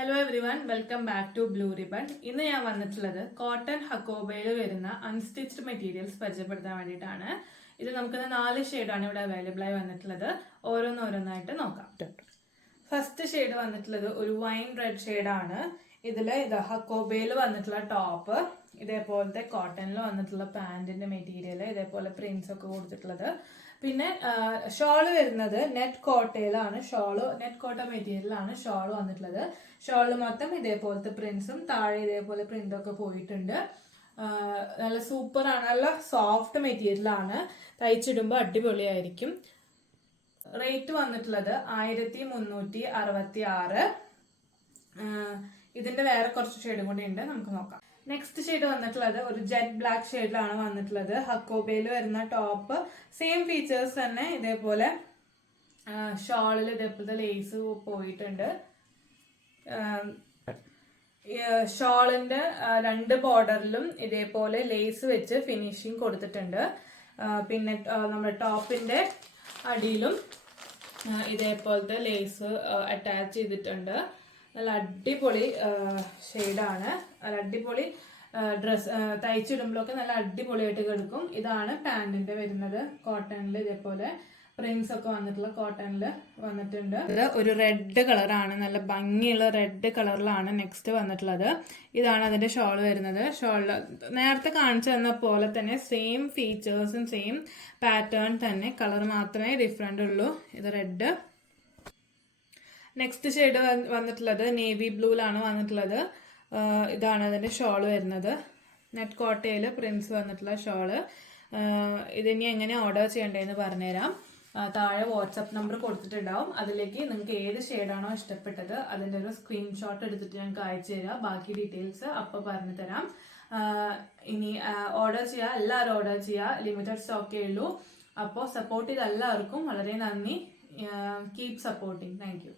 Hello everyone, welcome back to Blue Ribbon. ഇന്ന് ഞാൻ വന്നിട്ടുള്ളത് കോട്ടൺ ഹക്കോബയിൽ വരുന്ന അൺസ്റ്റിച്ച്ഡ് മെറ്റീരിയൽസ് പരിചയപ്പെടുത്താൻ വേണ്ടിയിട്ടാണ്. ഇത് നമുക്ക് 4 ഷെയ്ഡാണ് ഇവിടെ അവൈലബിൾ ആയി വന്നിട്ടുള്ളത്. ഓരോന്നോരോന്നായിട്ട് നോക്കാം. ഫസ്റ്റ് ഷെയ്ഡ് വന്നിട്ടുള്ളത് ഒരു വൈൻ റെഡ് ഷെയ്ഡാണ്. ഇതില് ഇത് ഹക്കോബയിൽ വന്നിട്ടുള്ള ടോപ്പ്, ഇതേപോലത്തെ കോട്ടണിൽ വന്നിട്ടുള്ള പാന്റിന്റെ മെറ്റീരിയൽ, ഇതേപോലെ പ്രിന്റ്സ് ഒക്കെ കൊടുത്തിട്ടുള്ളത്. പിന്നെ ഷോള് വരുന്നത് നെറ്റ് കോട്ടയിലാണ്. നെറ്റ് കോട്ട മെറ്റീരിയലാണ് ഷോള് വന്നിട്ടുള്ളത്. ഷോളിൽ മൊത്തം ഇതേപോലത്തെ പ്രിന്റ്സും താഴെ ഇതേപോലെ പ്രിന്റ് ഒക്കെ പോയിട്ടുണ്ട്. നല്ല സൂപ്പറാണ്, നല്ല സോഫ്റ്റ് മെറ്റീരിയലാണ്. തയ്ച്ചിടുമ്പോൾ അടിപൊളിയായിരിക്കും. റേറ്റ് വന്നിട്ടുള്ളത് 1366. ഇതിന്റെ വേറെ കുറച്ച് ഷെയ്ഡും കൂടി ഉണ്ട്, നമുക്ക് നോക്കാം. നെക്സ്റ്റ് ഷെയ്ഡ് വന്നിട്ടുള്ളത് ഒരു ജെറ്റ് ബ്ലാക്ക് ഷെയ്ഡിലാണ് വന്നിട്ടുള്ളത്. ഹക്കോബയിൽ വരുന്ന ടോപ്പ് സെയിം ഫീച്ചേഴ്സ് തന്നെ. ഇതേപോലെ ഷോളിൽ ഇതേപോലത്തെ ലേസ് പോയിട്ടുണ്ട്. ഷോളിന്റെ 2 ബോർഡറിലും ഇതേപോലെ ലേസ് വെച്ച് ഫിനിഷിങ് കൊടുത്തിട്ടുണ്ട്. പിന്നെ നമ്മുടെ ടോപ്പിന്റെ അടിയിലും ഇതേപോലത്തെ ലേസ് അറ്റാച്ച് ചെയ്തിട്ടുണ്ട്. നല്ല അടിപൊളി ഷെയ്ഡാണ്. നല്ല അടിപൊളി ഡ്രസ് തയ്ച്ചിടുമ്പോഴൊക്കെ നല്ല അടിപൊളിയായിട്ട് കിടക്കും. ഇതാണ് പാന്റിന്റെ വരുന്നത്. കോട്ടണിൽ ഇതേപോലെ പ്രിന്റ്സ് ഒക്കെ വന്നിട്ടുള്ള കോട്ടണിൽ വന്നിട്ടുണ്ട്. ഇത് ഒരു റെഡ് കളറാണ്, നല്ല ഭംഗിയുള്ള റെഡ് കളറിലാണ് നെക്സ്റ്റ് വന്നിട്ടുള്ളത്. ഇതാണ് അതിന്റെ ഷോൾ വരുന്നത്. ഷോളിൽ നേരത്തെ കാണിച്ചു തന്ന പോലെ തന്നെ സെയിം ഫീച്ചേഴ്സും സെയിം പാറ്റേൺ തന്നെ, കളർ മാത്രമേ ഡിഫറെന്റ് ഉള്ളൂ. ഇത് റെഡ്. നെക്സ്റ്റ് ഷെയ്ഡ് വന്നിട്ടുള്ളത് നേവി ബ്ലൂയിലാണ് വന്നിട്ടുള്ളത്. ഇതാണ് അതിന്റെ ഷോള് വരുന്നത്. നെറ്റ് കോട്ടയിൽ പ്രിന്റ്സ് വന്നിട്ടുള്ള ഷോള്. ഇതിനി എങ്ങനെ ഓർഡർ ചെയ്യേണ്ടതെന്ന് പറഞ്ഞുതരാം. താഴെ വാട്സപ്പ് നമ്പർ കൊടുത്തിട്ടുണ്ടാവും. അതിലേക്ക് നിങ്ങൾക്ക് ഏത് ഷെയ്ഡാണോ ഇഷ്ടപ്പെട്ടത് അതിന്റെ ഒരു സ്ക്രീൻഷോട്ട് എടുത്തിട്ട് ഞങ്ങൾക്ക് അയച്ചു തരാം. ബാക്കി ഡീറ്റെയിൽസ് അപ്പോൾ പറഞ്ഞു തരാം. ഇനി ഓർഡർ ചെയ്യുക, എല്ലാവരും ഓർഡർ ചെയ്യുക. ലിമിറ്റഡ് സ്റ്റോക്കേ ഉള്ളൂ. അപ്പോൾ സപ്പോർട്ട് ചെയ്ത എല്ലാവർക്കും വളരെ നന്ദി. Keep supporting. Thank you.